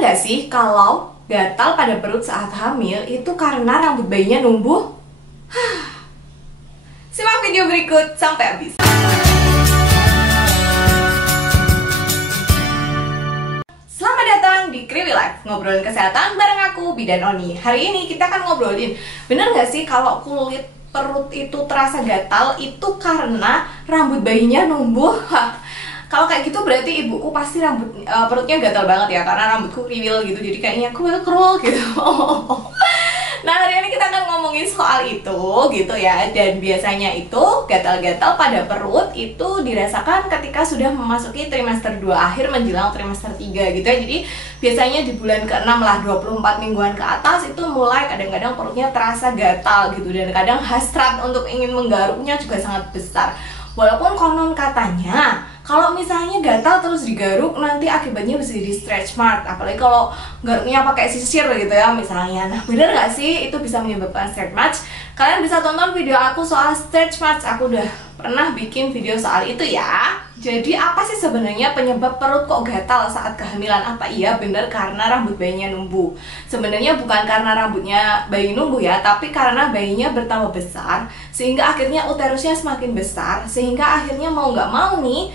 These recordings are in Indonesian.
Bener nggak sih kalau gatal pada perut saat hamil itu karena rambut bayinya numbuh? Simak video berikut sampai habis. Selamat datang di Kriwi Life, ngobrolin kesehatan bareng aku, Bidan Oni. Hari ini kita akan ngobrolin, bener nggak sih kalau kulit perut itu terasa gatal itu karena rambut bayinya numbuh? Kalau kayak gitu berarti ibuku pasti perutnya gatal banget ya, karena rambutku kriwil gitu, jadi kayaknya krul gitu. Nah, hari ini kita akan ngomongin soal itu gitu ya. Dan biasanya itu gatal-gatal pada perut itu dirasakan ketika sudah memasuki trimester 2 akhir menjelang trimester 3 gitu ya. Jadi biasanya di bulan ke-6 lah, 24 mingguan ke atas itu mulai kadang-kadang perutnya terasa gatal gitu. Dan kadang hasrat untuk ingin menggaruknya juga sangat besar. Walaupun konon katanya kalau misalnya gatal terus digaruk nanti akibatnya bisa jadi stretch mark, apalagi kalau garuknya pakai sisir gitu ya misalnya. Nah, bener nggak sih itu bisa menyebabkan stretch mark? Kalian bisa tonton video aku soal stretch mark, aku udah pernah bikin video soal itu ya. Jadi apa sih sebenarnya penyebab perut kok gatal saat kehamilan? Apa iya bener karena rambut bayinya numbuh? Sebenarnya bukan karena rambutnya bayi numbuh ya, tapi karena bayinya bertambah besar sehingga akhirnya uterusnya semakin besar, sehingga akhirnya mau nggak mau nih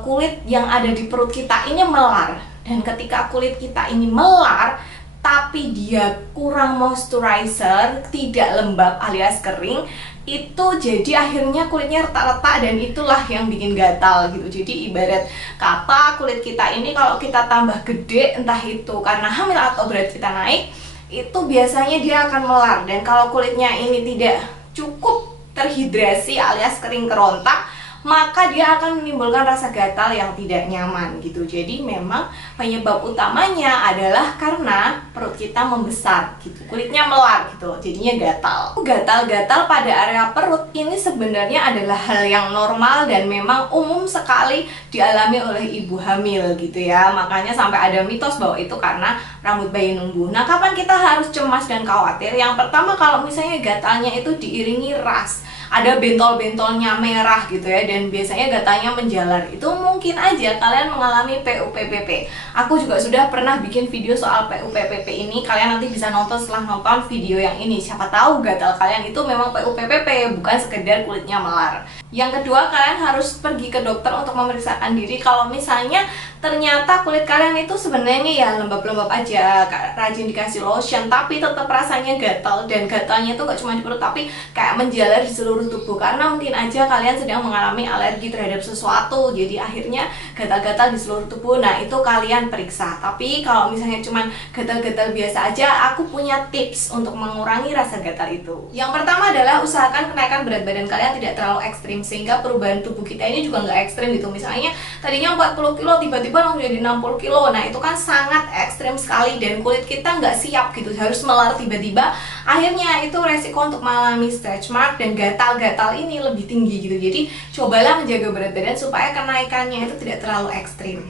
kulit yang ada di perut kita ini melar. Dan ketika kulit kita ini melar tapi dia kurang moisturizer, tidak lembab alias kering, itu jadi akhirnya kulitnya retak-retak dan itulah yang bikin gatal gitu. Jadi ibarat kata kulit kita ini kalau kita tambah gede, entah itu karena hamil atau berat kita naik, itu biasanya dia akan melar. Dan kalau kulitnya ini tidak cukup terhidrasi alias kering kerontak, maka dia akan menimbulkan rasa gatal yang tidak nyaman gitu. Jadi memang penyebab utamanya adalah karena perut kita membesar gitu, kulitnya melar gitu, jadinya gatal. Gatal-gatal pada area perut ini sebenarnya adalah hal yang normal dan memang umum sekali dialami oleh ibu hamil gitu ya. Makanya sampai ada mitos bahwa itu karena rambut bayi numbuh. Nah, kapan kita harus cemas dan khawatir? Yang pertama, kalau misalnya gatalnya itu diiringi ras, ada bentol-bentolnya merah gitu ya, dan biasanya gatalnya menjalar, itu mungkin aja kalian mengalami PUPPP. Aku juga sudah pernah bikin video soal PUPPP ini, kalian nanti bisa nonton setelah nonton video yang ini. Siapa tahu gatal kalian itu memang PUPPP, bukan sekedar kulitnya melar. Yang kedua, kalian harus pergi ke dokter untuk memeriksakan diri kalau misalnya ternyata kulit kalian itu sebenarnya ya lembab-lembab aja, rajin dikasih lotion, tapi tetap rasanya gatal. Dan gatalnya itu gak cuma di perut, tapi kayak menjalar di seluruh tubuh, karena mungkin aja kalian sedang mengalami alergi terhadap sesuatu, jadi akhirnya gatal-gatal di seluruh tubuh. Nah, itu kalian periksa. Tapi kalau misalnya cuma gatal-gatal biasa aja, aku punya tips untuk mengurangi rasa gatal itu. Yang pertama adalah usahakan kenaikan berat badan kalian tidak terlalu ekstrim, sehingga perubahan tubuh kita ini juga nggak ekstrim gitu. Misalnya tadinya 40 kilo tiba-tiba langsung jadi 60 kilo, nah itu kan sangat ekstrim sekali dan kulit kita nggak siap gitu, harus melar tiba-tiba. Akhirnya itu resiko untuk mengalami stretch mark dan gatal-gatal ini lebih tinggi gitu. Jadi cobalah menjaga berat badan supaya kenaikannya itu tidak terlalu ekstrim.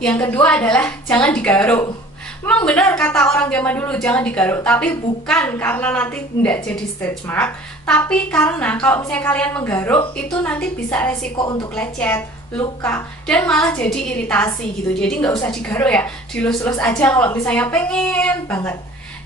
Yang kedua adalah jangan digaruk. Memang benar kata orang zaman dulu jangan digaruk, tapi bukan karena nanti tidak jadi stretch mark, tapi karena kalau misalnya kalian menggaruk itu nanti bisa resiko untuk lecet, luka, dan malah jadi iritasi gitu. Jadi nggak usah digaruk ya, dilus-lus aja kalau misalnya pengen banget.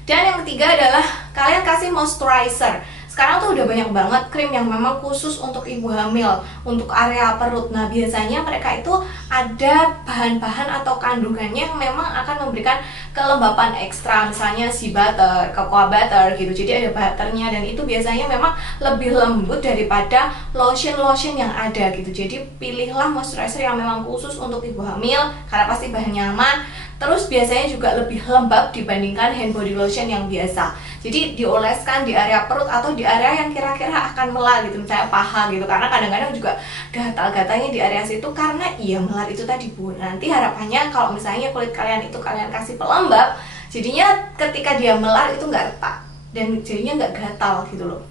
Dan yang ketiga adalah kalian kasih moisturizer. Sekarang tuh udah banyak banget krim yang memang khusus untuk ibu hamil, untuk area perut. Nah, biasanya mereka itu ada bahan-bahan atau kandungannya yang memang akan memberikan kelembapan ekstra, misalnya sea butter, cocoa butter gitu. Jadi ada butternya dan itu biasanya memang lebih lembut daripada lotion-lotion yang ada gitu. Jadi pilihlah moisturizer yang memang khusus untuk ibu hamil karena pasti bahannya aman. Terus biasanya juga lebih lembab dibandingkan hand body lotion yang biasa. Jadi dioleskan di area perut atau di area yang kira-kira akan melar gitu, misalnya paha gitu. Karena kadang-kadang juga gatal-gatalnya di area situ karena iya melar itu tadi Bu. Nanti harapannya kalau misalnya kulit kalian itu kalian kasih pelembab, jadinya ketika dia melar itu nggak retak dan jadinya nggak gatal gitu loh.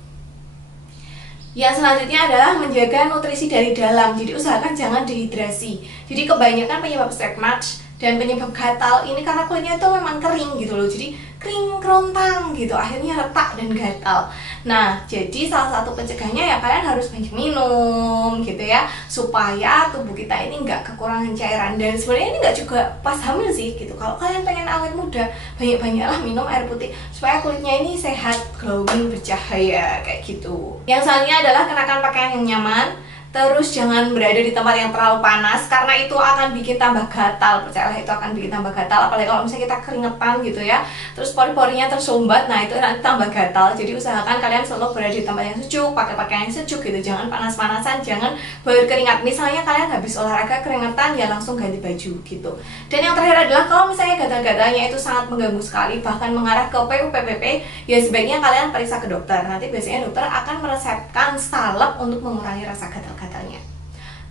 Yang selanjutnya adalah menjaga nutrisi dari dalam. Jadi usahakan jangan dehidrasi. Jadi kebanyakan penyebab stretch mark Dan penyebab gatal ini karena kulitnya itu memang kering gitu loh, jadi kering kerontang gitu, akhirnya retak dan gatal. Nah, jadi salah satu pencegahnya ya kalian harus banyak minum gitu ya, supaya tubuh kita ini nggak kekurangan cairan. Dan sebenarnya ini nggak juga pas hamil sih gitu. Kalau kalian pengen awet muda, banyak-banyaklah minum air putih supaya kulitnya ini sehat, glowing, bercahaya kayak gitu. Yang selanjutnya adalah kenakan pakaian yang nyaman. Terus jangan berada di tempat yang terlalu panas, karena itu akan bikin tambah gatal. Percayalah, itu akan bikin tambah gatal. Apalagi kalau misalnya kita keringetan gitu ya, terus pori-porinya tersumbat, nah itu nanti tambah gatal. Jadi usahakan kalian selalu berada di tempat yang sejuk, pakai pakaian yang sejuk gitu. Jangan panas-panasan, jangan berkeringat. Misalnya kalian habis olahraga keringetan, ya langsung ganti baju gitu. Dan yang terakhir adalah kalau misalnya gatal-gatalnya itu sangat mengganggu sekali, bahkan mengarah ke PUPPP, ya sebaiknya kalian periksa ke dokter. Nanti biasanya dokter akan meresepkan salep untuk mengurangi rasa gatal-gatalnya.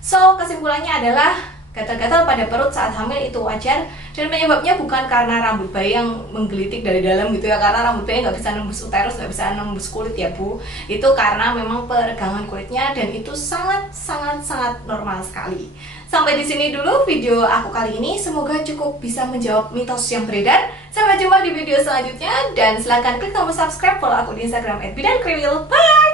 So, kesimpulannya adalah gatal-gatal pada perut saat hamil itu wajar, dan penyebabnya bukan karena rambut bayi yang menggelitik dari dalam gitu ya, karena rambut bayi nggak bisa nembus uterus, nggak bisa nembus kulit ya Bu. Itu karena memang peregangan kulitnya, dan itu sangat normal sekali. Sampai di sini dulu video aku kali ini, semoga cukup bisa menjawab mitos yang beredar. Sampai jumpa di video selanjutnya, dan silahkan klik tombol subscribe, follow aku di Instagram @bidankriwil. Bye!